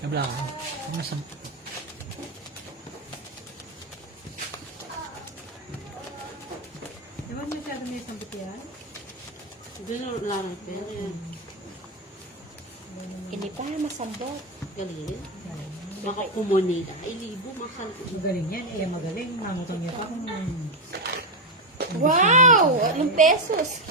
Kabla ko. Masam. Di ba masyado may sambit yan? Ganun lang ito. Hindi pa masambot. Galing. Baka kumunita. Ay, libo, mahal. Magaling yan. Eh, magaling. Mangutang niya pa kung... Wow! 8 pesos.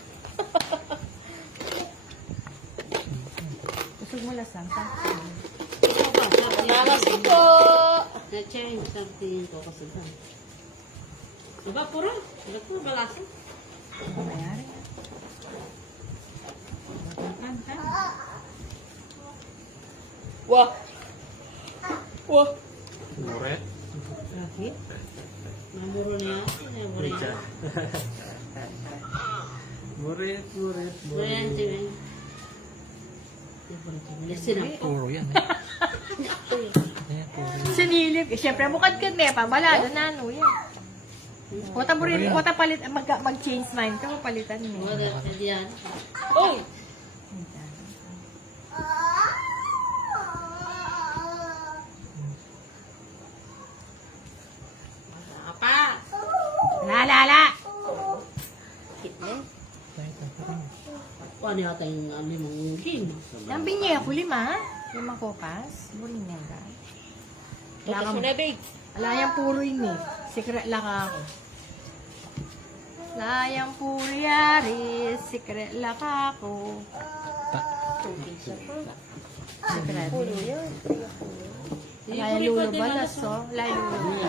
Kusog mo lasang. Ikaw ba? Salamat po. Na-change something ko kasi ba? Diba, puro? Diba, puro balasa? Mayari. Kanta. Wah. Wah. Muret. Bakit? Namuro niya. Namuro niya. Muret, muret, Muro yan, Jimmy. Listen up. Puro yan. Sinilip. Eh, syempre, bukad-kad may pabalado na ano yan. Wata mo rin, wata palit, mag-change mind ka, mapalitan mo. Muro yan. Oh. Apa? La. Fitness. Paano yata yung limang game? Lambing niya ako 5. 5 kopas. Buling niya ka. Tapos mo na, babe. Layang puro yun eh. Secret lang ako. Layang puro yari. Secret lang ako. Secret. Pulo yun. Layang lulo balas oh. Layang lulo.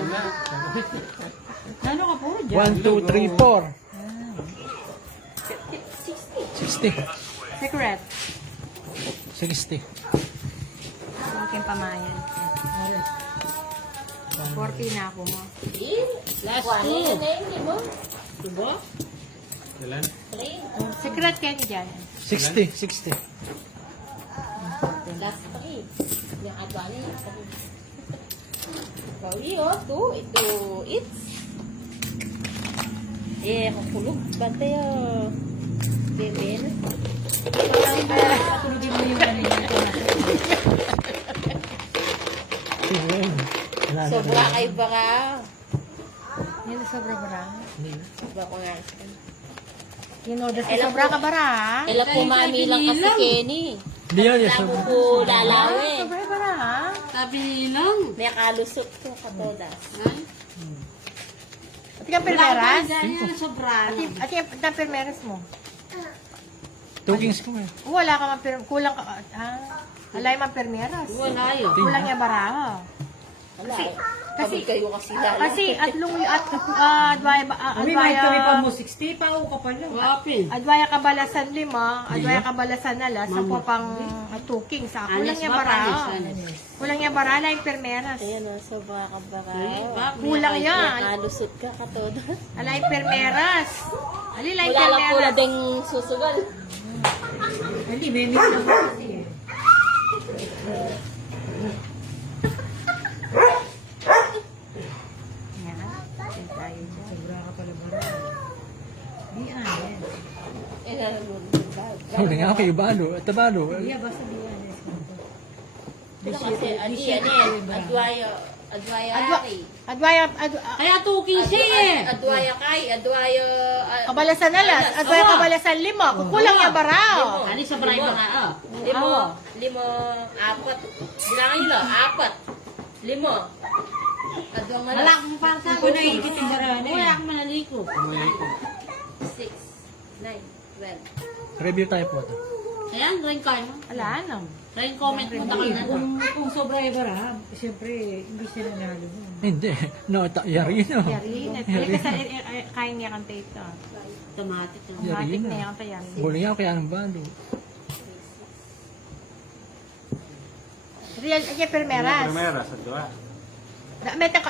Ano ka puro dyan? 1, 2, 3, 4. 60. Secret. 60. Aking pamayan. 40 na ako mo. Last Ano two. yun na yun, di mo? Diba? Ilan? Secret kayo dyan. 60. 60. Last 3. Yung adwa na yun. Kauli, oh. 2. Ito, it's. Eh, kukulog. Bantay, oh. Beben. Tulugin mo yung kanina. Sobra kayo baka. Yan na sobra bara. Sobra ko nga. Yung order sa Kailan sobra po- ka bara. Kala pumami lang kasi Kenny. Hindi yan. Yes. Kailangan po lalawi. Sobra bara ha. Sabi nilang. May kalusot ko katodas. Ay, At yung permeras. Dahil sobrano. At yung permeras mo. 2 kings ko eh. Wala ka man kulang ka. Alay man permeras. Wala yun. Kulang niya bara. Wala. Kasi kayo kasi lalo. Kasi adwaya mo 60 pa o ka pala. Wapin. adwaya kabalasan 5, adwaya kabalasan alas, sa po pang tuking sa kulang Anis niya ba? bara. Anis. Kulang niya bara alay permeras. Ayan o, sobra ka baka. Ay, bakit? Kulang May yan. kalusot ka katodas. Alay permeras. Alay Wala lang po na permeras. ding susugal. Hindi, may mix na kasi eh. Yan. Yan tayo dyan. Sobra ka pala ba? Di anes. Eh, nalulun. Huli nga ako yung balo. At balo. Di basta di anes. Ito kasi, ano yan, adwaya ari. Adwaya Kaya tuking siya eh. Adwaya kay, adwaya... kabalasan alas, adwaya kabalasan 5. Kulang niya bara. Ani sa bray ba nga? Limo, apat. Bilangan nyo lang, 4. 5. Adwang Wala malas. akong parang sa Ako naigit yung barana Wala eh. akong manaliko. 6, 9, 12. Review tayo po ito. Ayan, rin kayo. Wala na. Rin comment mo tayo na. Kung sobra yung bara, siyempre, hindi sila nanalo mo. Hindi. No, yari yun. No. Yari na. Kasi kaya niya kang ito. Automatic. Yari Matik yun na na. yung tayan. Huli nga ako kaya ng balo. Real, ay permeras. Primeras, dua.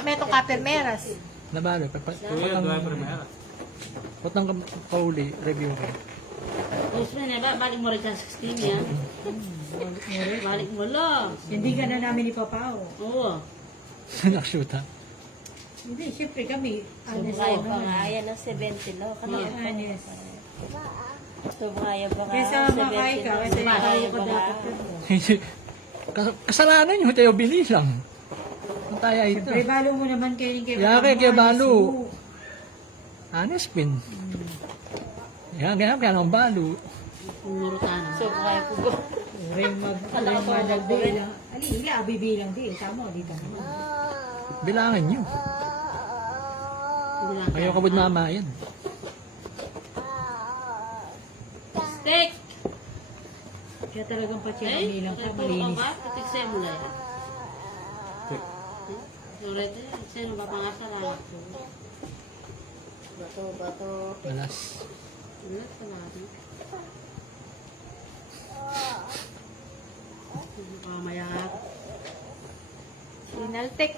Metong ka permeras. Nabalo. Tuyo, dua primeras. Patang kauli. Review ko. Usman na ba? Balik mo rin sa 16 yan. Balik mo lang. Hindi ka na namin ipapao. Oo. Nakashoota. Hindi, siyempre kami, anes Sobra ako pa nga, naman. yan ang 70 lang. Kami Kanina anes. Sobra pa nga, Kesa makain ka, kasi 70 lang. ikaw Sobra ko pa nga. dapat yun. Kasalanan nyo, tayo binisang. Kung tayo ito. Siyempre, balo mo naman kayo kay Yake, kay balo. Honest pin. Yan, ganyan kaya ng balo. Pumurutan. So, kaya ko ba? Ring magdagdi lang. Ali, bibilang di. Tama, di tama. Bilangan nyo. Kayo kabud mama yan. Steak! Kaya talagang Eh, patsinilang ka, ito malinis. ba? Titikse mo na yan. Sulit eh. Sino ba pangasalan? Bato. Malas. Sulit sa lahat. Mamaya. Sinaltek.